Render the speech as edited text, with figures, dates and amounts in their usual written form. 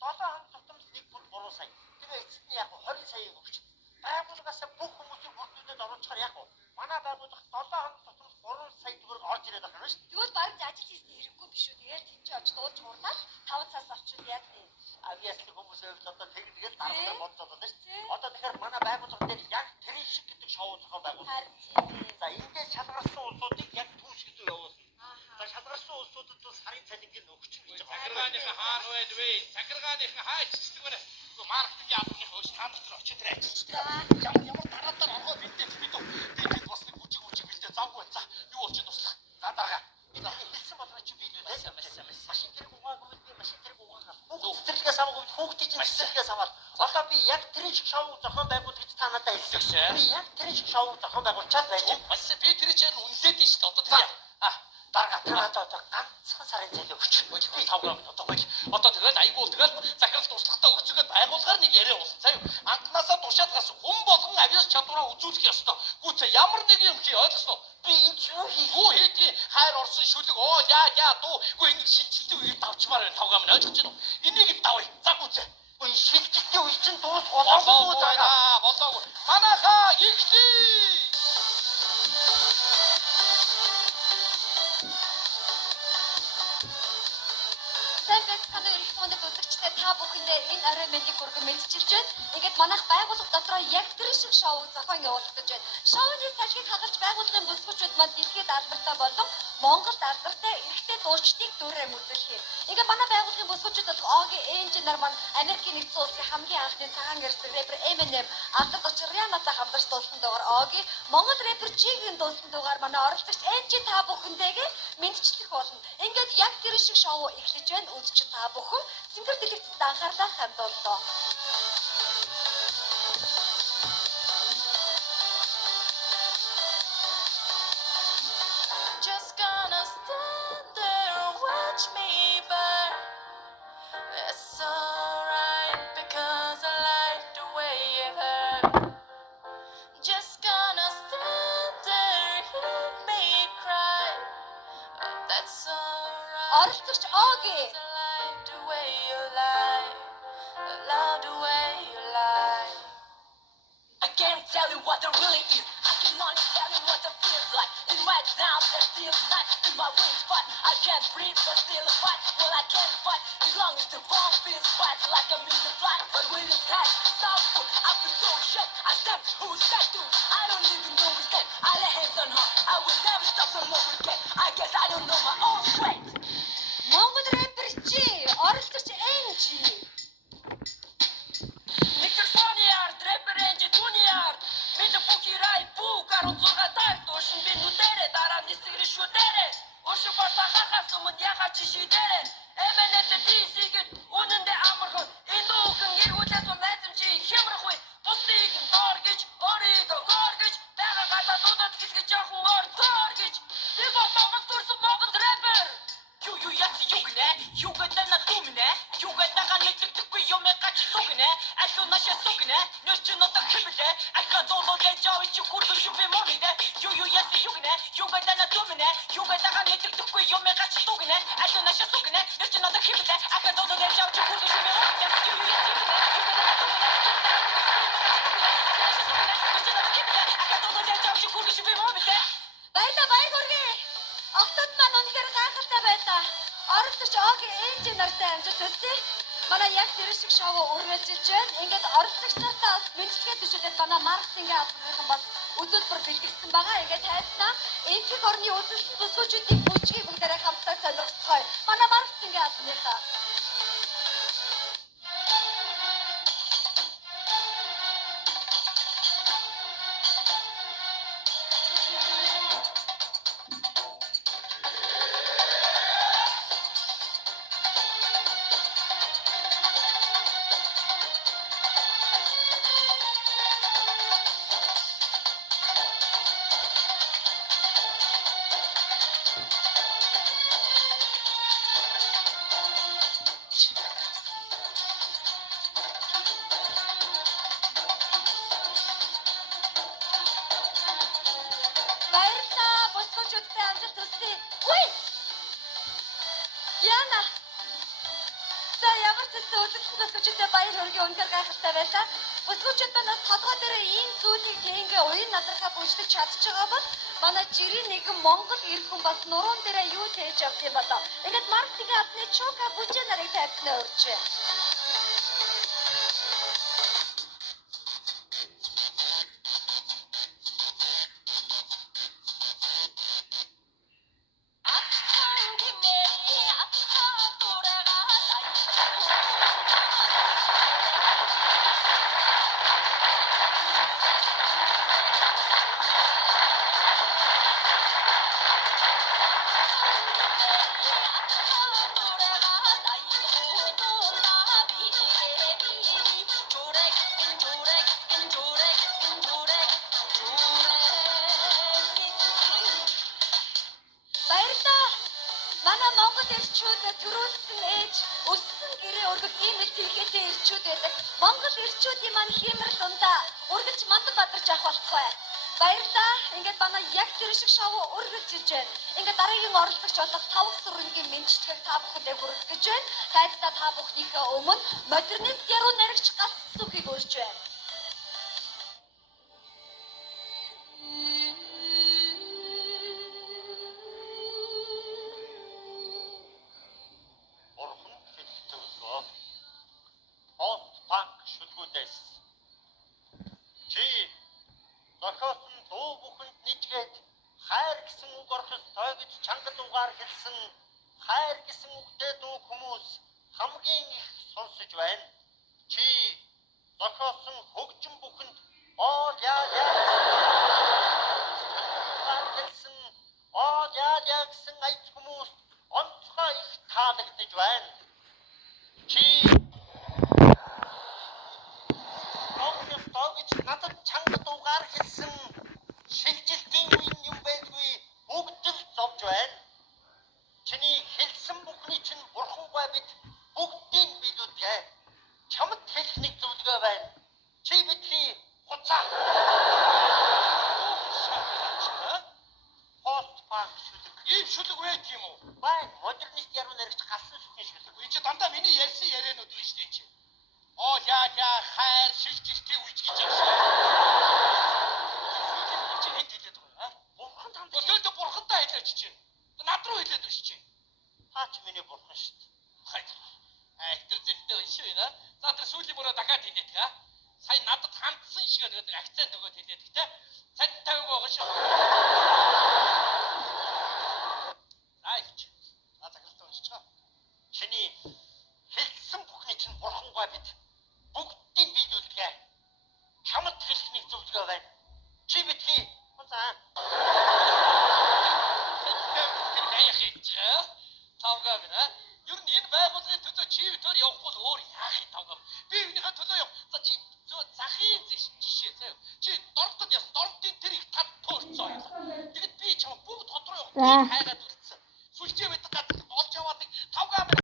хоног тутамд 1.3 сая. Тэгээ эцэст нь яг 20 саяыг өгч. Байгууллагаас бүх хүмүүсийг бүрдүүлээд оруулчихаар яг манай байгууллага 7 хоног тутамд 3 сая төгрөг орж ирээд байгаа юм шүү. Тэгвэл бараг ажил хийсний хэрэггүй биш үү? Тэгээд тэнцээ очиж дуулж хуурнаад 5 цаас авчвал яг тийм. Авиасны хүмүүс өөвд одоо тэгээд дараагаар бодож байгаа шүү. Одоо тэгэхээр манай байгууллага дээр яг тэрэн шиг гэдэг шоу зохион байгуулсан. За эндээс шалгарсан улсуудыг яг түүшгэлөө явуулсан. За шалгарсан улсуудад бол сарын цалингийн өгчин гэж байгаа. Захиргааныхан хаан байд вэ? Захиргааныхан хайчдаг байна. Маркетинг яамны хөөс та дотор очиж райчдаг. Ямар дараатаар оргоо бинтээ бид тэгээд бас нэг хүчиг бэлдээ завгүй. За юу болчих туслах. За дараагаа. За хэлсэн болгоо чи бид үү? Машин тэрэг угаагүй би машин тэрэг угаагаа. Цэцэрлэгээс аваагүй хүүхдийн чинь цэцэрлэгээс аваад. Одоо би яг тэрэн шиг шоу зохион байгуул гэж та надад хэлсэн. Би яг тэрэн шиг шоу зохион байгуулчаад байж. Бас би тэр чинь үнэлээд нь шүү дээ. Одоо дараагаа танаа одоо ганцхан сарын цалин өгч. Би 5 грамм одоо тэгээд айгуул тэгээд захирал туслахтаа өгцөгөөд байгуулгаар нэг яриа уулсан. Заа юу? Анхнаасаа тушаад гас хүн болгон авиас чадвараа үзүүлэх ёстой. Гүцээ ямар нэг юм хий ойлгосноо. Би энэ ч юу хийх юу хийдгийг хайр орсон шүлэг яа дуу. Үгүй энэ шилжилтийн үеийг давчмаар байна 5 грамм ойлгож байна уу? Энийг давъя. За гүцээ. Үгүй шилжилтийн үе чинь дуусгуулаагүй болоогүй. Манайхаа ихний та бүхэндээ энэ орой мэндийг хүргэн мэдчилж байна. Тэгээд манайх байгууллага дотроо яг тэр шиг шоуг зохион явуулах гэж байна. Шоуны салхийг хагарч байгууллагын бүсгүүчүүд манд дэлхийд алдартай болон Монголд алдартай эрэгтэй дуучдыг дүрээр үзүүлэх. Ингээд манай байгууллагын бүсгүүчүүд бол Огийн Энжинер маань Америкийн нэгдсэн улсын хамгийн анхны цагаан эрсдэл рэпер Eminem, Ардад очир Rihannaтай хамтарч дуусан дугаар Огийн, Монгол рэпер Jig-ийн дуусан дугаар манай оролцогч Энжи та бүхэндээ мэдчлэх болно. Ингээд яг тэр шиг шоу эхлэж байна. Үзэж та бүхэн Цэнгэр дэлгэцэд анхаарлаа хандууллаа. Just gonna stand there and watch me burn. It's alright because I like the way it hurt. Just gonna stand there and hear me cry. That's alright. Оролцогч Оги. I like the way you lie. I love the way you lie. I can't tell you what it really is. I can only tell you what it feels like. In my down, there's still night in my wings, but I can't breathe, but still a fight. Well, I can't fight as long as the wrong feels right, like I'm in the flight. But when it's time to stop, I feel so shook. I stand, who's that dude? I don't even know his name. I lay hands on her. I will never stop some more again. I guess I don't know my own strength. Монгол рэпер чи оролцогч Энжи. Микрофониар, рэпер Энжи Туниар. Бид бүхирай бүх 16 таар душин би нүдэрэ дараа нисгэр шүдэрэ. Ошо босаха хасумд яхач шидэрэ. Эмэнэтэ дисигэн үнэндээ амархан. Эндүүхэн эргүүлээс найзам чи хямрах вэ. Бусдыг доргиж, орийгоо горгиж, байгаа гадаадуудад гэлгэж явах ордоргиж. Би Монгол төрсөн Монгол рэпер. Юу яс юу гинэ? Юу гэдэг на думинэ? Юу гэдэг на нэгтгэхгүй юм гач дугинэ? Ату наша сугинэ? Нөч нота хибдэ? Ака долоо дэжаw чи хурд шүбэ монидэ? Юу яс юу гинэ? Юу гэдэг на думинэ? Юу гэдэг на нэгтгэхгүй юм гач дугинэ? Ату наша сугинэ? Нөч нота хибдэ? Ака долоо дэжаw чи хурд шүбэ монидэ? Юу яс юу гинэ? Юу гэдэг на думинэ? Баяр хүргэе. Октод маань үнэхээр гайхалтай байлаа. Оролцогч Огийн Энжи нартай амжилт хүсье. Манай яг тэр шиг шоу үргэлжилж байна. Ингээд оролцогч нартаа мэдчилгээ төшөөд манай маркетингийн албаныхан бас үзүүлбэр бэлтгэсэн байгаа. Ингээд тайлснаа энэхийг орны үзүүлэлт бүсгүүчүүдийн бүчгийг бүгдээрээ хамтдаа сонирхцгоё. Манай маркетингийн албаныхан ирсэн үзэгдсэн бүсгүүчтэй баяр хүргэе үнээр гайхалтай байлаа. Бүсгүүчид манаас толгой дээр ийм зүйлийг тэнгээ уян надрахаа бүжлэж чадчих байгаа бол манай жирийн нэгэн Монгол ирэх хүн бас нуруунд дээрээ юу тээж авд юм болоо. Ингээд маркетингийн адны чука бүжээ нарыг тайцнаа өрчээ. Баярлалаа. Манай Монгол ирчүүд төрүүлсэн ээж өссөн гэрээ өргөд ийм илгээтэй ирчүүд байдаг. Монгол ирчүүдийн маань хэмэр дундаа өргөж мандан бадарч авах болохгүй. Баярлалаа. Ингээд манай яг тэр шиг шоу өргөж ирж байна. Ингээд дараагийн оролцогч болох тавх сүрэнгийн мэдчилгээг та бүхэндээ хүргэх гэж байна. Тайлбараа та бүхнийхээ өмнө модернист яруу найрагч гац сүхийг өрж байна. Зохиосон дуу бүхэнд нийцгээд хайр гэсэн үг орох ёстой гэж чангад угаар хэлсэн хайр гэсэн үгтэй дуу хүмүүс хамгийн их сонсож байна. Чи зохиосон хөгжим бүхэнд оо яа хэлсэн оо яа гэсэн айц хүмүүс онцгой их таалагдж байна. Чи гэж надад чангад угаар хэлсэн шилжилтийн үеийн юм байдгүй бүгд л зовж байна. Чиний хэлсэн бүхний чинь бурхангүй бид бүгдийг бидүүдгээ чамд хэлэх нэг зөвлөгөө байна. Чи бидний хуцаа. Пост-панк шүлэг. Ийм шүлэг байд юм уу? Байн модернист яруу найрагч галсан сүхний шүлэг. Энд чи дандаа миний ярьсан яриануд биш дээ чи. Оо яа хайр шилжилтийн үеч гэж ярьсан. Чи хэд хэлээд байгаа юм? Бурхан танд. Өтөөдөө бурхантай хэлээч чи. Над руу хэлээд биш чи. Та ч миний бурхан шүү дээ. Тэр зэлтэй өншөө юм аа. За тэр сүүлийн мөрөө дахиад хэлээд га. Сая надад хандсан шиг нэг акцент өгөөд хэлээд гэхдээ цад тавиг байгаа шүү. Айч. Захиралтай уншиж байгаа. Чиний хэлсэн бүхний чинь бурхангүй бид бүгдийг бидүүлгээ. Чамд хэлэх нэг зөвлөгөө байна. Чи бидний хуцаа. Тэр хаяах хийж байгаа. Тавгаа минь. Юу н энэ байгууллагын төлөө чи өдөр явахгүй л өөр яах юм тавгаа. Би юуныхаа төлөө яв. За чи зөө захын жишээ заяа. Чи дордод яс. Дордын тэр их тал төөрцөө. Тэгэд би чам бүгд хотроо явах. Би хайгаад үлдсэн. Сүлжээ